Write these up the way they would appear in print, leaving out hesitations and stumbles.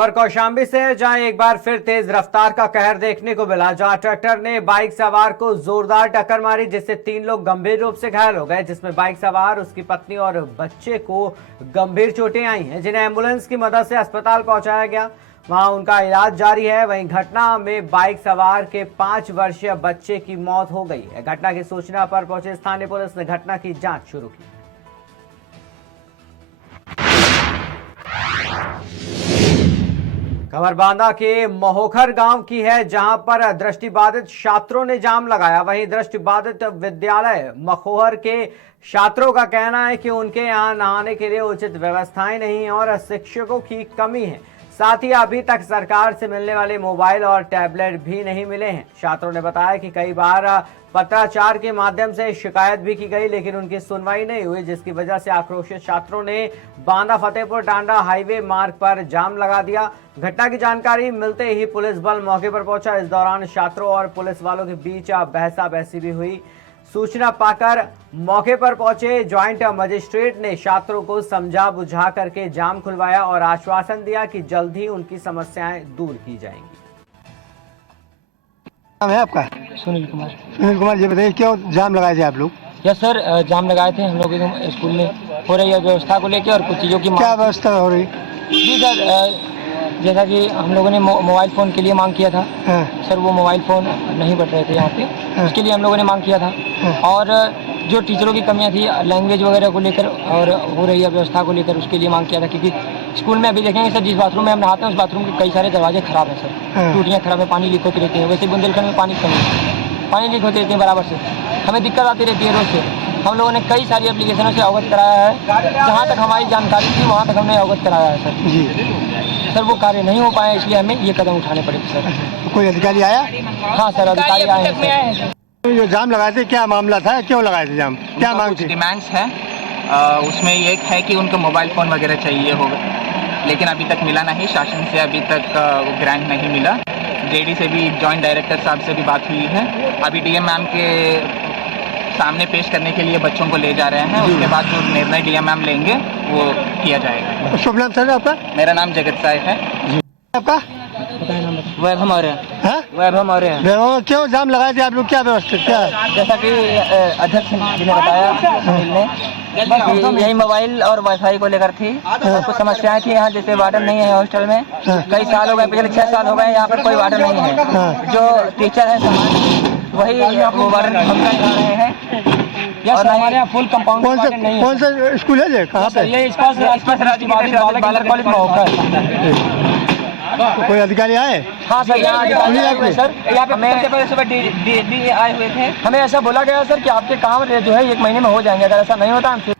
खबर कौशाम्बी से है, जहां एक बार फिर तेज रफ्तार का कहर देखने को मिला। जहां ट्रैक्टर ने बाइक सवार को जोरदार टक्कर मारी, जिससे 3 लोग गंभीर रूप से घायल हो गए, जिसमें बाइक सवार, उसकी पत्नी और बच्चे को गंभीर चोटें आई हैं, जिन्हें एम्बुलेंस की मदद से अस्पताल पहुंचाया गया। वहां उनका इलाज जारी है। वहीं घटना में बाइक सवार के 5 वर्षीय बच्चे की मौत हो गई है। घटना की सूचना पर पहुंचे स्थानीय पुलिस ने घटना की जांच शुरू की। खबर बांदा के महोखर गांव की है, जहां पर दृष्टिबाधित छात्रों ने जाम लगाया। वहीं दृष्टिबाधित विद्यालय मखोहर के छात्रों का कहना है कि उनके यहां नहाने के लिए उचित व्यवस्थाएं नहीं है और शिक्षकों की कमी है। साथ ही अभी तक सरकार से मिलने वाले मोबाइल और टैबलेट भी नहीं मिले हैं। छात्रों ने बताया कि कई बार पत्राचार के माध्यम से शिकायत भी की गई, लेकिन उनकी सुनवाई नहीं हुई, जिसकी वजह से आक्रोशित छात्रों ने बांदा फतेहपुर टांडा हाईवे मार्ग पर जाम लगा दिया। घटना की जानकारी मिलते ही पुलिस बल मौके पर पहुंचा। इस दौरान छात्रों और पुलिस वालों के बीच बहसा-बहसी भी हुई। सूचना पाकर मौके पर पहुंचे ज्वाइंट मजिस्ट्रेट ने छात्रों को समझा बुझा करके जाम खुलवाया और आश्वासन दिया कि जल्द ही उनकी समस्याएं दूर की जाएंगी। नाम है आपका? सुनील कुमार। सुनील कुमार, ये बताइए क्यों जाम लगाए थे आप लोग? यस सर, जाम लगाए थे हम लोग स्कूल में हो रही है व्यवस्था को लेकर और कुछ चीज़ों की क्या व्यवस्था हो रही? जी सर, जैसा कि हम लोगों ने मोबाइल फ़ोन के लिए मांग किया था। हाँ। सर वो मोबाइल फ़ोन नहीं बढ़ रहे थे यहाँ पे। हाँ। उसके लिए हम लोगों ने मांग किया था। हाँ। और जो टीचरों की कमियाँ थी लैंग्वेज वगैरह को लेकर और हो रही है व्यवस्था को लेकर, उसके लिए मांग किया था। क्योंकि स्कूल में अभी देखेंगे सर, जिस बाथरूम में हम नहाते हैं उस बाथरूम के कई सारे दरवाजे खराब हैं सर। हाँ। टूटियाँ खराब है, पानी लीक होती रहती है। वैसे बुंदेलखंड में पानी कमी है, पानी लीक होती रहती है बराबर से, हमें दिक्कत आती रहती है रोज़ से। हम लोगों ने कई सारी एप्लीकेशनों से अवगत कराया है, जहाँ तक हमारी जानकारी थी वहाँ तक हमने अवगत कराया है सर। जी सर वो कार्य नहीं हो पाया, इसलिए हमें ये कदम उठाने पड़े सर। तो कोई अधिकारी आया? हाँ सर, अधिकारी आए हैं सर। जो जाम लगाए थे क्या मामला था, क्यों लगाए थे जाम, क्या मांग थी? डिमांड्स है, उसमें एक है कि उनको मोबाइल फ़ोन वगैरह चाहिए होगा, लेकिन अभी तक मिला नहीं। शासन से अभी तक वो ग्रांट नहीं मिला। जेडी से भी, जॉइंट डायरेक्टर साहब से भी बात हुई है। अभी डीएम मैम के सामने पेश करने के लिए बच्चों को ले जा रहे हैं। उसके बाद जो निर्णय डीएम मैम लेंगे वो किया जाएगा। शुभ नाम सर आपका? मेरा नाम जगत साय है। आपका? वैभव मौर्य। हाँ? वैभव मौर्य। क्यों जाम लगाए थे आप लोग, क्या व्यवस्था क्या? जैसा कि अध्यक्ष जी ने बताया कि यही मोबाइल और वाईफाई को लेकर थी। कुछ समस्याएं थी यहाँ, जैसे वार्डन नहीं है हॉस्टल में। कई साल हो गए, पिछले 6 साल हो गए यहाँ पर कोई वार्डन नहीं है। जो टीचर है वही वो वार्डन भूमिका निभा रहे हैं। और हमारे यहाँ फुल कंपाउंड कौन सा स्कूल है ये, कहाँ पे? ये बालक कॉलेज में होकर। तो कोई अधिकारी आए? हाँ सर, यहाँ अधिकारी आए हुए सर। यहाँ पे सबसे पहले सुबह डी आए हुए थे। हमें ऐसा बोला गया सर कि आपके काम जो है 1 महीने में हो जाएंगे। अगर ऐसा नहीं होता हम फिर।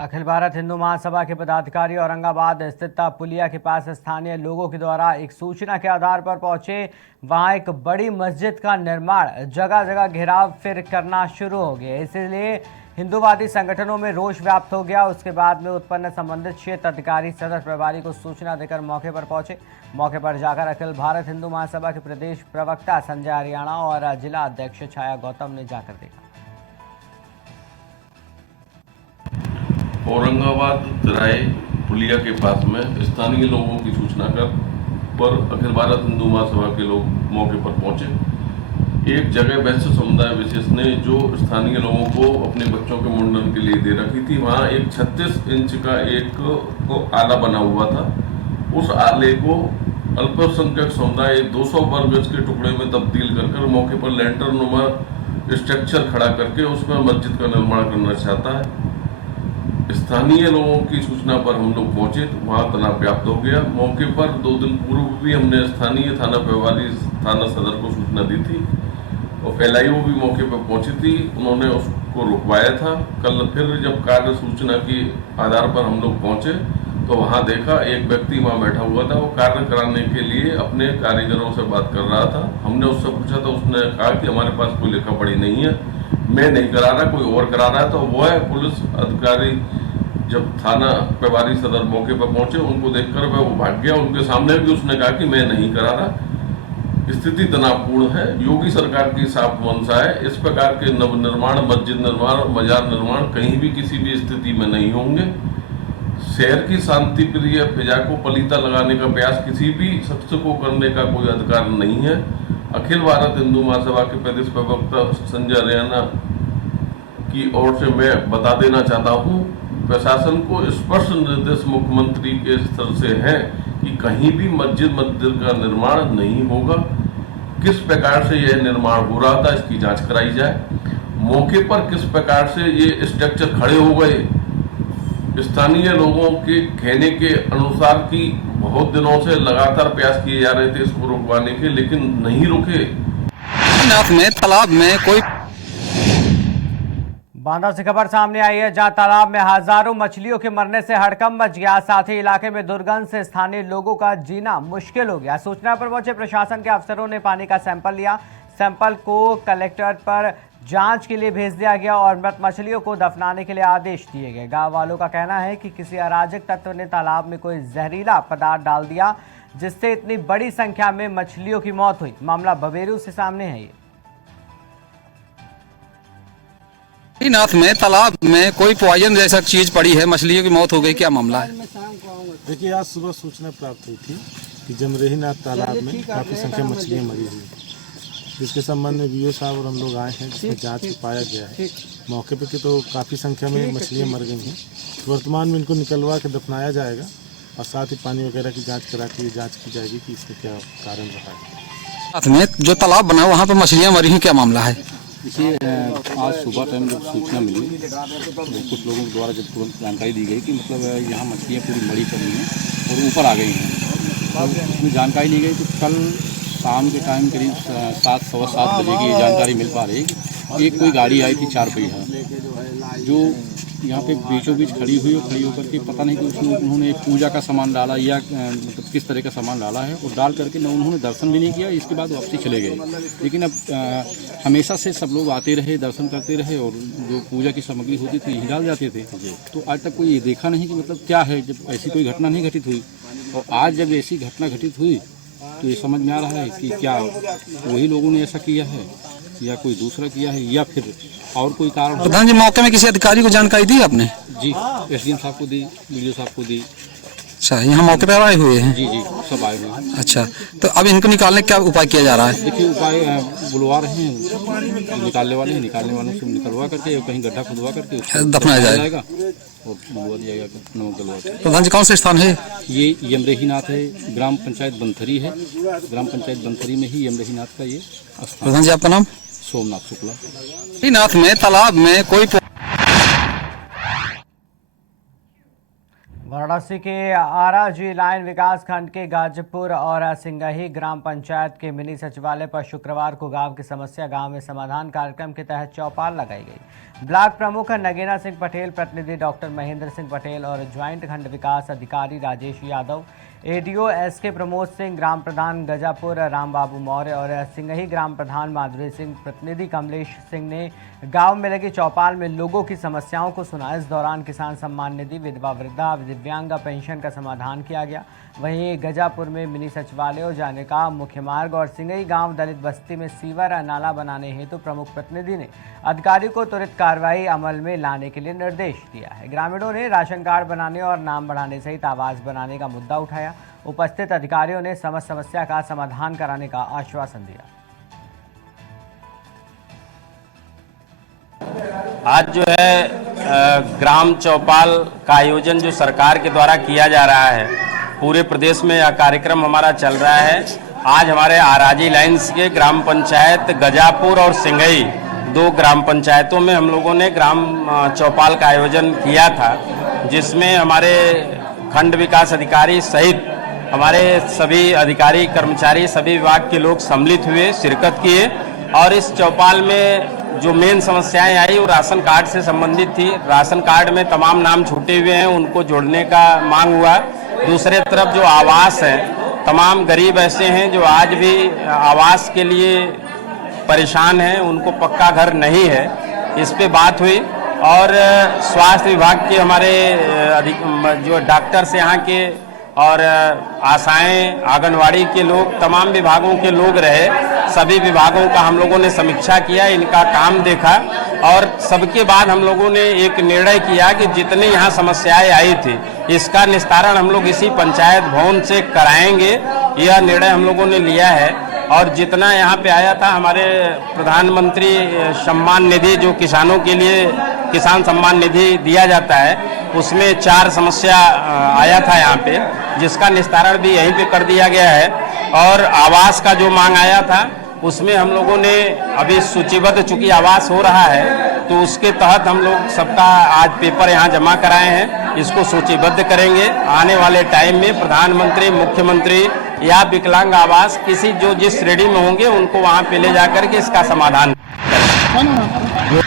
अखिल भारत हिंदू महासभा के पदाधिकारी औरंगाबाद स्थित पुलिया के पास स्थानीय लोगों के द्वारा एक सूचना के आधार पर पहुंचे। वहां एक बड़ी मस्जिद का निर्माण जगह जगह घेराव फिर करना शुरू हो गया, इसलिए हिंदूवादी संगठनों में रोष व्याप्त हो गया। उसके बाद में उत्पन्न संबंधित क्षेत्र अधिकारी सदर प्रभारी को सूचना देकर मौके पर पहुंचे। मौके पर जाकर अखिल भारत हिंदू महासभा के प्रदेश प्रवक्ता संजय हरियाणा और जिला अध्यक्ष छाया गौतम ने जाकर देखा। औरंगाबाद तिराहे पुलिया के पास में स्थानीय लोगों की सूचना पर अखिल भारत हिंदू महासभा के लोग मौके पर पहुंचे। एक जगह वैश्य समुदाय विशेष ने जो स्थानीय लोगों को अपने बच्चों के मुंडन के लिए दे रखी थी, वहाँ एक 36 इंच का एक आला बना हुआ था। उस आले को अल्पसंख्यक समुदाय 200 वर्ग गज के टुकड़े में तब्दील कर मौके पर लैंटर नुमा स्ट्रक्चर खड़ा करके उसमें मस्जिद का निर्माण करना चाहता है। स्थानीय लोगों की सूचना पर हम लोग पहुंचे तो वहाँ तनाव व्याप्त हो गया। मौके पर 2 दिन पूर्व भी हमने स्थानीय थाना प्रभारी थाना सदर को सूचना दी थी और LIO भी मौके पर पहुंची थी, उन्होंने उसको रुकवाया था। कल फिर जब कार्य सूचना के आधार पर हम लोग पहुंचे तो वहाँ देखा एक व्यक्ति वहाँ बैठा हुआ था, वो कार्य कराने के लिए अपने कारीगरों से बात कर रहा था। हमने उससे पूछा तो उसने कहा कि हमारे पास कोई लिखा पढ़ी नहीं है, मैं नहीं करा रहा, कोई और करा रहा है। तो वो है पुलिस अधिकारी जब थाना प्रभारी सदर मौके पर पहुंचे, उनको देखकर वह वो भाग गया। उनके सामने भी उसने कहा कि मैं नहीं करा रहा। स्थिति तनावपूर्ण है। योगी सरकार की साफ मंशा है इस प्रकार के नव निर्माण, मस्जिद निर्माण, मजार निर्माण कहीं भी किसी भी स्थिति में नहीं होंगे। शहर की शांति प्रिय फिजा को पलीता लगाने का प्रयास किसी भी शख्स को करने का कोई अधिकार नहीं है। अखिल भारत हिंदू महासभा के प्रदेश प्रवक्ता संजय रैना की ओर से मैं बता देना चाहता हूँ, प्रशासन को स्पष्ट निर्देश मुख्यमंत्री के स्तर से है कि कहीं भी मस्जिद मंदिर का निर्माण नहीं होगा। किस प्रकार से यह निर्माण हो रहा था इसकी जांच कराई जाए। मौके पर किस प्रकार से ये स्ट्रक्चर खड़े हो गए, स्थानीय लोगों के कहने के अनुसार कि बहुत दिनों से लगातार प्रयास किए जा रहे थे इसको रुकवाने के, लेकिन नहीं रुके। में तालाब में कोई बांदा से खबर सामने आई है, जहां तालाब में हजारों मछलियों के मरने से हड़कंप मच गया। साथ ही इलाके में दुर्गंध से स्थानीय लोगों का जीना मुश्किल हो गया। सूचना पर पहुंचे प्रशासन के अफसरों ने पानी का सैंपल लिया। सैंपल को कलेक्टर पर जांच के लिए भेज दिया गया और मृत मछलियों को दफनाने के लिए आदेश दिए गए। गांव वालों का कहना है कि किसी अराजक तत्व ने तालाब में कोई जहरीला पदार्थ डाल दिया, जिससे इतनी बड़ी संख्या में मछलियों की मौत हुई। मामला बबेरू से सामने है। ये नाथ में तालाब में कोई पॉइजन जैसा चीज पड़ी है, मछलियों की मौत हो गई, क्या मामला है? देखिए, आज सुबह सूचना प्राप्त हुई थी कि जमरेहीनाथ तालाब में काफ़ी संख्या मछलियाँ मरी हुई, जिसके संबंध में वीओ साहब और हम लोग आए हैं, जिसमें जांच पाया गया है। मौके पर के तो काफ़ी संख्या में मछलियाँ मर गई हैं। वर्तमान में इनको निकलवा के दफनाया जाएगा और साथ ही पानी वगैरह की जाँच करा के जाँच की जाएगी कि इसका क्या कारण रहा है। साथ में जो तालाब बना वहाँ पर मछलियाँ मरी हैं, क्या मामला है? देखिए, आज सुबह टाइम जब सूचना मिली तो कुछ लोगों द्वारा जब तुरंत जानकारी दी गई कि मतलब यहाँ मछलियाँ पूरी मरी पड़ी हैं और ऊपर आ गई हैं। तो उसमें जानकारी ली गई तो कल शाम के टाइम करीब 7, सवा 7 बजे की जानकारी मिल पा रही है। एक कोई गाड़ी आई थी 4 पहिया, जो यहाँ पे बीचों बीच खड़ी हुई और खड़ी होकर के पता नहीं कि उसमें उन्होंने एक पूजा का सामान डाला या मतलब किस तरह का सामान डाला है, और डाल करके न उन्होंने दर्शन भी नहीं किया। इसके बाद वापसी चले गए। लेकिन अब हमेशा से सब लोग आते रहे, दर्शन करते रहे और जो पूजा की सामग्री होती थी यही डाल जाते थे। तो आज तक कोई ये देखा नहीं कि मतलब क्या है, जब ऐसी कोई घटना नहीं घटित हुई। और आज जब ऐसी घटना घटित हुई तो ये समझ में आ रहा है कि क्या वही लोगों ने ऐसा किया है या कोई दूसरा किया है या फिर और कोई कारण। प्रधान जी, मौके में किसी अधिकारी को जानकारी दी आपने? जी, एसडीएम साहब को दी, वीडियो साहब को दी। अच्छा, यहाँ मौके पर आए हुए हैं? जी जी, सब आए हुए हैं। अच्छा, तो अब इनको निकालने का क्या उपाय किया जा रहा है? देखिए, उपाय बुलवा रहे हैं, निकालने वाले हैं, निकालने वालों से निकलवा करके कहीं गड्ढा खुदवा करके दफनाया जाएगा और बुलवा दिया जाएगा, नमक डलवा के। प्रधान जी, कौन से स्थान है ये? यमरेहीनाथ है, ग्राम पंचायत बंथरी है। ग्राम पंचायत बंथरी में ही यमरेहीनाथ का ये स्थान। प्रधान जी, आपका नाम? सोमनाथ शुक्ला। नाथ में तालाब में कोई वाराणसी के आराजी लाइन विकास खंड के गाजीपुर और सिंगही ग्राम पंचायत के मिनी सचिवालय पर शुक्रवार को गांव की समस्या गांव में समाधान कार्यक्रम के तहत चौपाल लगाई गई। ब्लॉक प्रमुख नगीना सिंह पटेल, प्रतिनिधि डॉक्टर महेंद्र सिंह पटेल और ज्वाइंट खंड विकास अधिकारी राजेश यादव, एडीओ एसके प्रमोद सिंह, ग्राम प्रधान गजापुर राम बाबू मौर्य और सिंगही ग्राम प्रधान माधुरी सिंह, प्रतिनिधि कमलेश सिंह ने गांव में लगी चौपाल में लोगों की समस्याओं को सुना। इस दौरान किसान सम्मान निधि, विधवा वृद्धा, दिव्यांग पेंशन का समाधान किया गया। वहीं गजापुर में मिनी सचिवालय हो जाने का मुख्य मार्ग और सिंगही गांव दलित बस्ती में सीवर नाला बनाने हेतु तो प्रमुख प्रतिनिधि ने अधिकारी को त्वरित कार्रवाई अमल में लाने के लिए निर्देश दिया है। ग्रामीणों ने राशन कार्ड बनाने और नाम बढ़ाने सहित आवास बनाने का मुद्दा उठाया। उपस्थित अधिकारियों ने समस्त समस्या का समाधान कराने का आश्वासन दिया। आज जो है ग्राम चौपाल का आयोजन जो सरकार के द्वारा किया जा रहा है, पूरे प्रदेश में यह कार्यक्रम हमारा चल रहा है। आज हमारे आराजी लाइन्स के ग्राम पंचायत गजापुर और सिंगही 2 ग्राम पंचायतों में हम लोगों ने ग्राम चौपाल का आयोजन किया था, जिसमें हमारे खंड विकास अधिकारी सहित हमारे सभी अधिकारी कर्मचारी, सभी विभाग के लोग सम्मिलित हुए, शिरकत किए। और इस चौपाल में जो मेन समस्याएं आई वो राशन कार्ड से संबंधित थी। राशन कार्ड में तमाम नाम छूटे हुए हैं, उनको जोड़ने का मांग हुआ। दूसरे तरफ जो आवास है, तमाम गरीब ऐसे हैं जो आज भी आवास के लिए परेशान हैं, उनको पक्का घर नहीं है, इस पे बात हुई। और स्वास्थ्य विभाग के हमारे जो डॉक्टर्स यहाँ के और आशाएं, आंगनवाड़ी के लोग, तमाम विभागों के लोग रहे, सभी विभागों का हम लोगों ने समीक्षा किया, इनका काम देखा और सबके बाद हम लोगों ने एक निर्णय किया कि जितनी यहाँ समस्याएं आई थी इसका निस्तारण हम लोग इसी पंचायत भवन से कराएंगे, यह निर्णय हम लोगों ने लिया है। और जितना यहाँ पे आया था हमारे प्रधानमंत्री सम्मान निधि, जो किसानों के लिए किसान सम्मान निधि दिया जाता है, उसमें 4 समस्या आया था यहाँ पे, जिसका निस्तारण भी यहीं पे कर दिया गया है। और आवास का जो मांग आया था उसमें हम लोगों ने अभी सूचीबद्ध, चूंकि आवास हो रहा है तो उसके तहत हम लोग सबका आज पेपर यहाँ जमा कराए हैं, इसको सूचीबद्ध करेंगे। आने वाले टाइम में प्रधानमंत्री, मुख्यमंत्री या विकलांग आवास किसी जो जिस श्रेणी में होंगे उनको वहाँ पे ले जाकर के इसका समाधान करेंगे।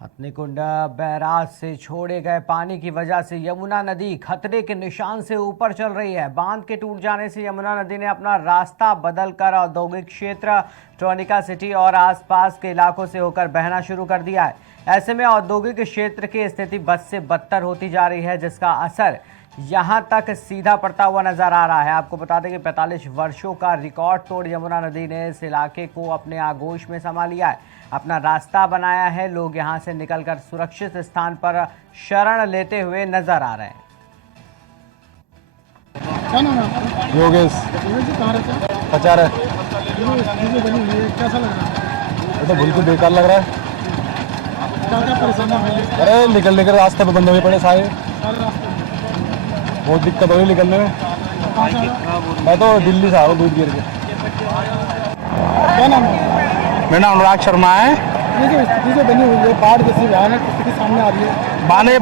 हथनीकुंड बैराज से छोड़े गए पानी की वजह से यमुना नदी खतरे के निशान से ऊपर चल रही है। बांध के टूट जाने से यमुना नदी ने अपना रास्ता बदलकर औद्योगिक क्षेत्र, ट्रोनिका सिटी और आसपास के इलाकों से होकर बहना शुरू कर दिया है। ऐसे में औद्योगिक क्षेत्र की स्थिति बद से बदतर होती जा रही है, जिसका असर यहां तक सीधा पड़ता हुआ नजर आ रहा है। आपको बता दें कि 45 वर्षों का रिकॉर्ड तोड़ यमुना नदी ने इस इलाके को अपने आगोश में समा लिया है, अपना रास्ता बनाया है। लोग यहां से निकलकर सुरक्षित स्थान पर शरण लेते हुए नजर आ रहे हैं। योगेश पचार है। कैसा लग रहा है? तो बिल्कुल बेकार लग रहा है। क्या परेशानी? अरे निकलने के रास्ते पे बंद हुए पड़े सारे, बहुत दिक्कत हो रही निकलने में। मैं तो दिल्ली से आया हूँ दूध गिर के। क्या नाम है? मेरा नाम अनुराग शर्मा है। ये जो स्थिति जो बनी हुई है, बाढ़ जैसी भयानक स्थिति सामने आ रही है। बाने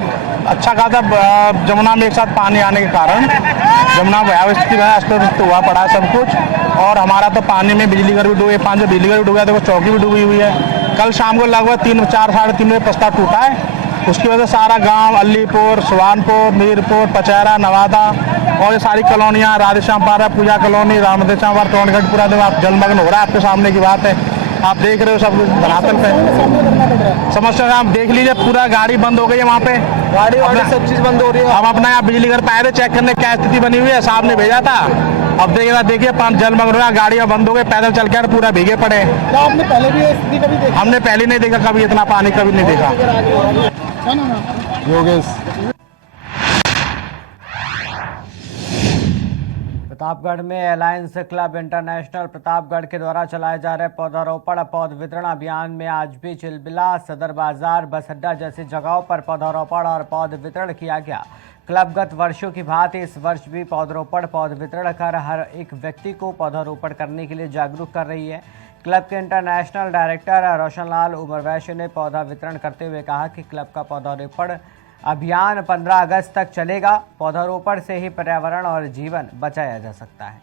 अच्छा खासा जमुना में एक साथ पानी आने के कारण जमुना भयावह स्थिति में अस्त व्यस्त हुआ पड़ा है सब कुछ। और हमारा तो पानी में बिजली घर भी डूबे, 5 बिजली घर भी डूबा, देखो चौकी भी डूबी हुई है। कल शाम को लगभग 3, 4, साढ़े 3 बजे पस्ता टूटा है। उसकी वजह से सारा गांव, अलीपुर, सुवानपुर, मीरपुर, पचैरा, नवादा और ये सारी कॉलोनियाँ, राधेश्याम पारा, पूजा कॉलोनी, रामदेश्याम पारा, टोनगढ़ पूरा जलमग्न हो रहा है। आपके सामने की बात है, आप देख रहे हो सब कुछ धरातल पे। समस्या आप देख लीजिए, पूरा गाड़ी बंद हो गई है वहाँ पे, गाड़ी सब चीज़ बंद हो रही है। हम अपना यहाँ बिजली घर पे आए थे चेक करने क्या स्थिति बनी हुई है, साहब ने भेजा था। अब देखिए जलमग्न हो रहा, गाड़ियाँ बंद हो गई, पैदल चल के पूरा भीगे पड़े। क्या आपने पहले भी स्थिति कभी देखी? हमने पहले नहीं देखा, कभी इतना पानी कभी नहीं देखा। क्या नाम है? योगेश। प्रतापगढ़ में अलायंस क्लब इंटरनेशनल प्रतापगढ़ के द्वारा चलाए जा रहे पौधारोपण पौध वितरण अभियान में आज भी चिलबिला, सदर बाजार, बस अड्डा जैसी जगहों पर पौधारोपण और पौध वितरण किया गया। क्लबगत वर्षों की भांति इस वर्ष भी पौधारोपण पौध वितरण कर हर एक व्यक्ति को पौधारोपण करने के लिए जागरूक कर रही है। क्लब के इंटरनेशनल डायरेक्टर रोशनलाल उमरवैश्य ने पौधा वितरण करते हुए कहा कि क्लब का पौधारोपण अभियान 15 अगस्त तक चलेगा। पौधारोपण से ही पर्यावरण और जीवन बचाया जा सकता है।